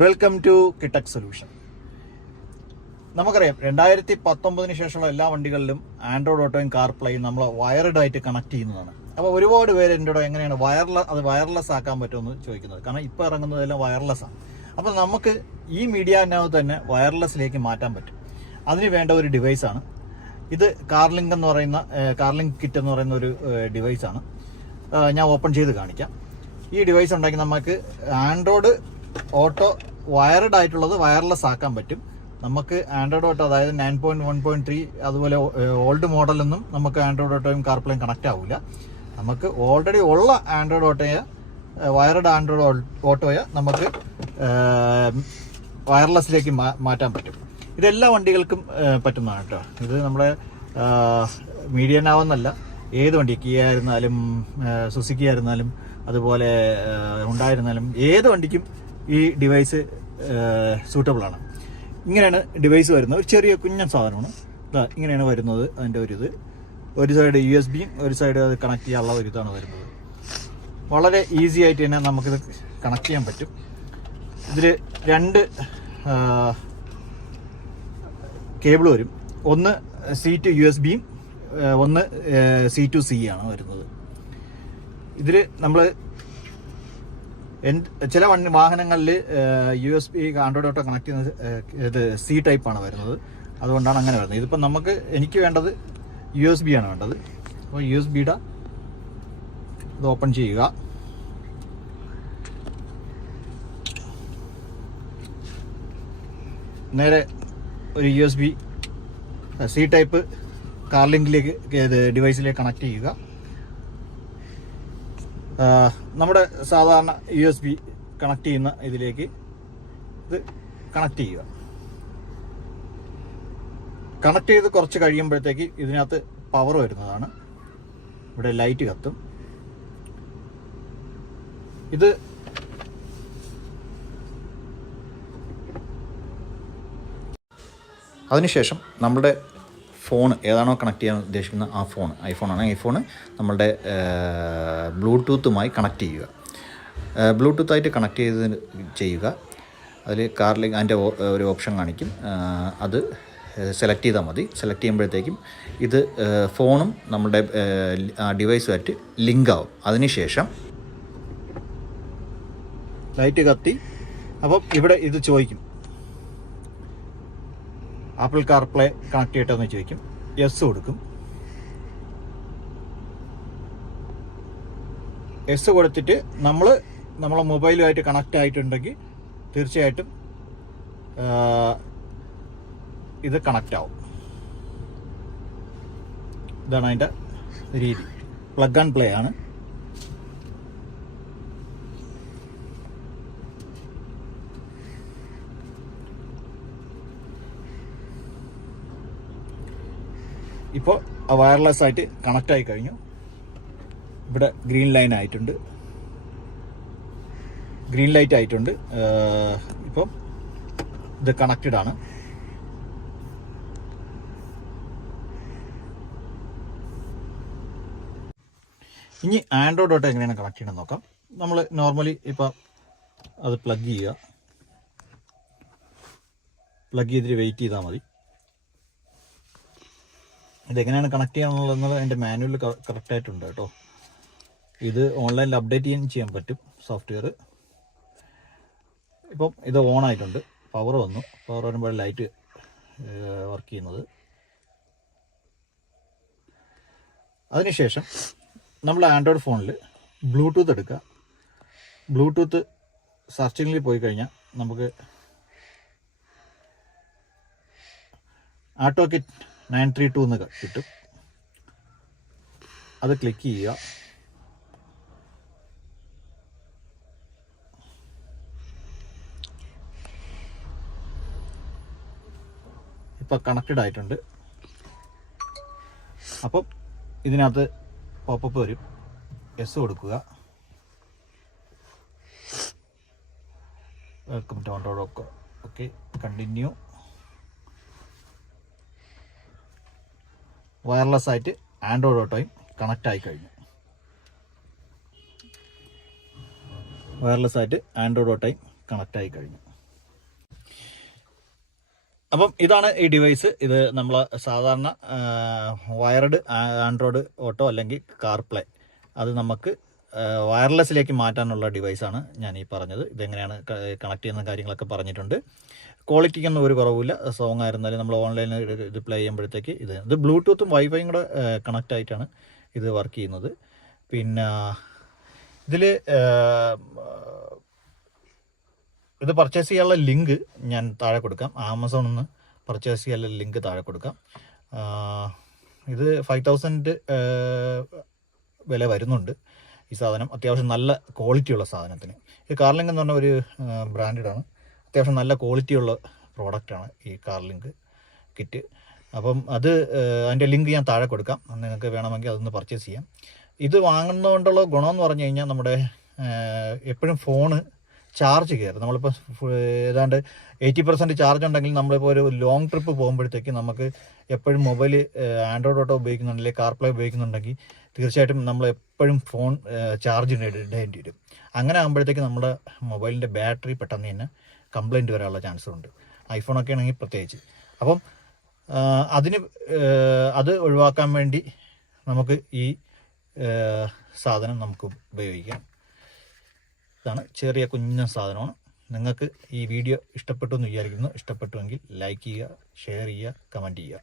Welcome to കിടെക് solution. നമുക്കറിയാം 2019 ശേഷമുള്ള എല്ലാ വണ്ടികളിലും ആൻഡ്രോയിഡ് ഓട്ടോയും കാർപ്ലേയും നമ്മൾ വയർഡ് ആയിട്ട് കണക്ട് ചെയ്യുന്നതാണ്. അപ്പോൾ ഒരുപാട് പേര് എൻ്റെ എങ്ങനെയാണ് വയർലെസ് ആക്കാൻ പറ്റുമെന്ന് ചോദിക്കുന്നത്. കാരണം ഇപ്പോൾ ഇറങ്ങുന്നതെല്ലാം വയർലെസ് ആണ്. അപ്പോൾ നമുക്ക് ഈ മീഡിയ നൗ തന്നെ വയർലെസ്സിലേക്ക് മാറ്റാൻ പറ്റും. അതിന് വേണ്ട ഒരു ഡിവൈസാണ് ഇത്. കാർലിങ്ക് കിറ്റ് എന്ന് പറയുന്ന ഒരു ഡിവൈസാണ്. ഞാൻ ഓപ്പൺ ചെയ്ത് കാണിക്കാം. ഈ ഡിവൈസ് ഉണ്ടെങ്കിൽ നമുക്ക് ആൻഡ്രോയിഡ് ഓട്ടോ വയർഡ് ആയിട്ടുള്ളത് വയർലെസ് ആക്കാൻ പറ്റും. നമുക്ക് ആൻഡ്രോയിഡ് ഓട്ടോ, അതായത് 9.1.3 അതുപോലെ ഓൾഡ് മോഡലൊന്നും നമുക്ക് ആൻഡ്രോയിഡ് ഓട്ടോയും കാർപ്ലേയും കണക്റ്റ് ആവില്ല. നമുക്ക് ഓൾറെഡി ഉള്ള ആൻഡ്രോയിഡ് ഓട്ടോയെ, വയർഡ് ആൻഡ്രോയിഡ് ഓട്ടോയെ നമുക്ക് വയർലെസ്സിലേക്ക് മാറ്റാൻ പറ്റും. ഇതെല്ലാ വണ്ടികൾക്കും പറ്റുന്നതാണ് കേട്ടോ. ഇത് നമ്മുടെ മീഡിയൻ ആവുന്നല്ല, ഏത് വണ്ടി, കിയ ആയിരുന്നാലും സുസുക്കി ആയിരുന്നാലും അതുപോലെ ഉണ്ടായിരുന്നാലും ഏത് വണ്ടിക്കും ഈ ഡിവൈസ് സൂട്ടബിൾ ആണ്. ഇങ്ങനെയാണ് ഡിവൈസ് വരുന്നത്. ഒരു ചെറിയ കുഞ്ഞൻ സാധനമാണ്. ഇങ്ങനെയാണ് വരുന്നത്. അതിൻ്റെ ഒരു സൈഡ് USB, ഒരു സൈഡ് അത് കണക്ട് ചെയ്യാനുള്ള ഒരു ഇതാണ് വരുന്നത്. വളരെ ഈസി ആയിട്ട് തന്നെ നമുക്കിത് കണക്ട് ചെയ്യാൻ പറ്റും. ഇതിൽ 2 കേബിൾ വരും. ഒന്ന് C to USB-യും ഒന്ന് C to C ആണ് വരുന്നത്. ഇതിൽ നമ്മൾ ചില വാഹനങ്ങളിൽ USB ആൻഡ്രോയിഡ് ഓട്ടോ കണക്ട് ചെയ്യുന്നത് C ടൈപ്പാണ് വരുന്നത്. അതുകൊണ്ടാണ് അങ്ങനെ വരുന്നത്. ഇതിപ്പോൾ എനിക്ക് വേണ്ടത് USB ആണ് വേണ്ടത്. അപ്പോൾ USB-യുടെ ഇത് ഓപ്പൺ ചെയ്യുക. നേരെ ഒരു USB C ടൈപ്പ് കാർലിങ്കിലേക്ക് ഡിവൈസിലേക്ക് കണക്ട് ചെയ്യുക. നമ്മുടെ സാധാരണ USB കണക്ട് ചെയ്യുന്ന ഇതിലേക്ക് ഇത് കണക്ട് ചെയ്യുക. കണക്ട് ചെയ്ത് കുറച്ച് കഴിയുമ്പോഴത്തേക്ക് ഇതിനകത്ത് പവർ വരുന്നതാണ്. ഇവിടെ ലൈറ്റ് കത്തും. ഇത് അതിനുശേഷം നമ്മുടെ ഫോൺ ഏതാണോ കണക്ട് ചെയ്യാൻ ഉദ്ദേശിക്കുന്ന ആ ഫോൺ, ഐഫോണ് നമ്മളുടെ ബ്ലൂടൂത്തുമായി കണക്ട് ചെയ്യുക. ബ്ലൂടൂത്തായിട്ട് കണക്ട് ചെയ്യുക. അതിൽ കാർലിങ്ക് അതിൻ്റെ ഒരു ഓപ്ഷൻ കാണിക്കും. അത് സെലക്ട് ചെയ്താൽ മതി. സെലക്ട് ചെയ്യുമ്പോഴത്തേക്കും ഇത് ഫോണും നമ്മുടെ ഡിവൈസുമായിട്ട് ലിങ്ക് ആവും. അതിനുശേഷം ലൈറ്റ് കത്തി. അപ്പം ഇവിടെ ഇത് ചോദിക്കും, ആപ്പിൾ കാർപ്ലേ കണക്ട് ചെയ്തിട്ടെന്ന് ചോദിക്കും. യെസ് കൊടുക്കും. യെസ് കൊടുത്തിട്ട് നമ്മളെ മൊബൈലുമായിട്ട് കണക്റ്റ് ആയിട്ടുണ്ടെങ്കിൽ തീർച്ചയായിട്ടും ഇത് കണക്റ്റ് ആവും. ഇതാണ് അതിൻ്റെ രീതി. പ്ലഗ് ആൻഡ് പ്ലേ ആണ്. ഇപ്പോൾ വയർലെസ് ആയിട്ട് കണക്റ്റ് ആയി കഴിഞ്ഞു. ഇവിടെ ഗ്രീൻ ലൈൻ ആയിട്ടുണ്ട്, ഗ്രീൻ ലൈറ്റ് ആയിട്ടുണ്ട്. ഇപ്പം ഇത് കണക്റ്റഡ് ആണ്. ഇനി ആൻഡ്രോയിഡ് ഓട്ടോ എങ്ങനെയാണ് കണക്ട് ചെയ്യണമെന്ന് നോക്കാം. നമ്മൾ നോർമലി ഇപ്പം അത് പ്ലഗ് ചെയ്യുക. പ്ലഗ് ചെയ്തിട്ട് വെയിറ്റ് ചെയ്താൽ മതി. ഇതെങ്ങനെയാണ് കണക്ട് ചെയ്യാന്നുള്ളത് എൻ്റെ മാനുവലിൽ കറക്റ്റായിട്ടുണ്ട് കേട്ടോ. ഇത് ഓൺലൈനിൽ അപ്ഡേറ്റ് ചെയ്യാൻ പറ്റും സോഫ്റ്റ്വെയർ. ഇപ്പം ഇത് ഓൺ ആയിട്ടുണ്ട്. പവർ വന്നു. പവർ വരുമ്പോൾ ലൈറ്റ് വർക്ക് ചെയ്യുന്നത്. അതിനുശേഷം നമ്മൾ ആൻഡ്രോയിഡ് ഫോണിൽ ബ്ലൂടൂത്ത് എടുക്കുക. ബ്ലൂടൂത്ത് സെർച്ചിങ്ങിൽ പോയി കഴിഞ്ഞാൽ നമുക്ക് AutoKit 932 എന്ന് കിട്ടും. അത് ക്ലിക്ക് ചെയ്യുക. ഇപ്പോൾ കണക്റ്റഡ് ആയിട്ടുണ്ട്. അപ്പം ഇതിനകത്ത് പോപ്പപ്പ് വരും. യെസ് കൊടുക്കുക. Welcome to Android auto. Okay, continue. Wireless ആയിട്ട് ആൻഡ്രോയിഡ് ഓട്ടോയും കണക്റ്റ് ആയി കഴിഞ്ഞു. വയർലെസ് ആയിട്ട് ആൻഡ്രോയിഡ് ഓട്ടോയും കണക്റ്റ് ആയി കഴിഞ്ഞു. അപ്പം ഇതാണ് ഈ ഡിവൈസ്. ഇത് നമ്മൾ സാധാരണ വയർഡ് ആൻഡ്രോയിഡ് ഓട്ടോ അല്ലെങ്കിൽ കാർപ്ലേ അത് നമുക്ക് വയർലെസ്സിലേക്ക് മാറ്റാനുള്ള ഡിവൈസാണ് ഞാൻ ഈ പറഞ്ഞത്. ഇതെങ്ങനെയാണ് കണക്ട് ചെയ്യുന്ന കാര്യങ്ങളൊക്കെ പറഞ്ഞിട്ടുണ്ട്. ക്വാളിറ്റിക്കൊന്നും ഒരു കുറവില്ല. സോങ് ആയിരുന്നാലും നമ്മൾ ഓൺലൈനിൽ ഇത് പ്ലേ ചെയ്യുമ്പോഴത്തേക്ക് ഇത് ബ്ലൂടൂത്തും വൈഫൈയും കൂടെ കണക്റ്റ് ആയിട്ടാണ് ഇത് വർക്ക് ചെയ്യുന്നത്. പിന്നെ ഇതിൽ ഇത് പർച്ചേസ് ചെയ്യാനുള്ള ലിങ്ക് ഞാൻ താഴെ കൊടുക്കാം. ആമസോണിൽ നിന്ന് പർച്ചേസ് ചെയ്യാനുള്ള ലിങ്ക് താഴെ കൊടുക്കാം. ഇത് 5000 വില വരുന്നുണ്ട് ഈ സാധനം. അത്യാവശ്യം നല്ല ക്വാളിറ്റിയുള്ള സാധനത്തിന്. ഈ കാർലിങ്ക് എന്ന് പറഞ്ഞ ഒരു ബ്രാൻഡാണ്. അത്യാവശ്യം നല്ല ക്വാളിറ്റിയുള്ള പ്രോഡക്റ്റാണ് ഈ കാർലിങ്ക് കിറ്റ്. അപ്പം അതിൻ്റെ ലിങ്ക് ഞാൻ താഴെ കൊടുക്കാം. നിങ്ങൾക്ക് വേണമെങ്കിൽ അതൊന്ന് പർച്ചേസ് ചെയ്യാം. ഇത് വാങ്ങുന്നതുകൊണ്ടുള്ള ഗുണമെന്ന് പറഞ്ഞു കഴിഞ്ഞാൽ നമ്മുടെ എപ്പോഴും ഫോണ് ചാർജ് കയറും. നമ്മളിപ്പോൾ ഏതാണ്ട് 80% ചാർജ് ഉണ്ടെങ്കിൽ നമ്മളിപ്പോൾ ഒരു ലോങ് ട്രിപ്പ് പോകുമ്പോഴത്തേക്ക് നമുക്ക് എപ്പോഴും മൊബൈൽ ആൻഡ്രോയിഡ് ഓട്ടോ ഉപയോഗിക്കുന്നുണ്ടെങ്കിൽ കാർപ്ലേ ഉപയോഗിക്കുന്നുണ്ടെങ്കിൽ തീർച്ചയായിട്ടും നമ്മൾ എപ്പോഴും ഫോൺ ചാർജിന് ഇടേണ്ടി വരും. അങ്ങനെ ആകുമ്പോഴത്തേക്ക് നമ്മുടെ മൊബൈലിൻ്റെ ബാറ്ററി പെട്ടെന്ന് തന്നെ കംപ്ലൈൻറ്റ് വരാനുള്ള ചാൻസ് ഉണ്ട്. ഐഫോണൊക്കെ ആണെങ്കിൽ പ്രത്യേകിച്ച്. അപ്പം അത് ഒഴിവാക്കാൻ വേണ്ടി നമുക്ക് ഈ സാധനം നമുക്ക് ഉപയോഗിക്കാം. ഇതാണ് ചെറിയ കുഞ്ഞൻ സാധനമാണ്. നിങ്ങൾക്ക് ഈ വീഡിയോ ഇഷ്ടപ്പെട്ടു എന്ന് വിചാരിക്കുന്നു. ഇഷ്ടപ്പെട്ടുവെങ്കിൽ ലൈക്ക് ചെയ്യുക, ഷെയർ ചെയ്യുക, കമൻറ്റ് ചെയ്യുക.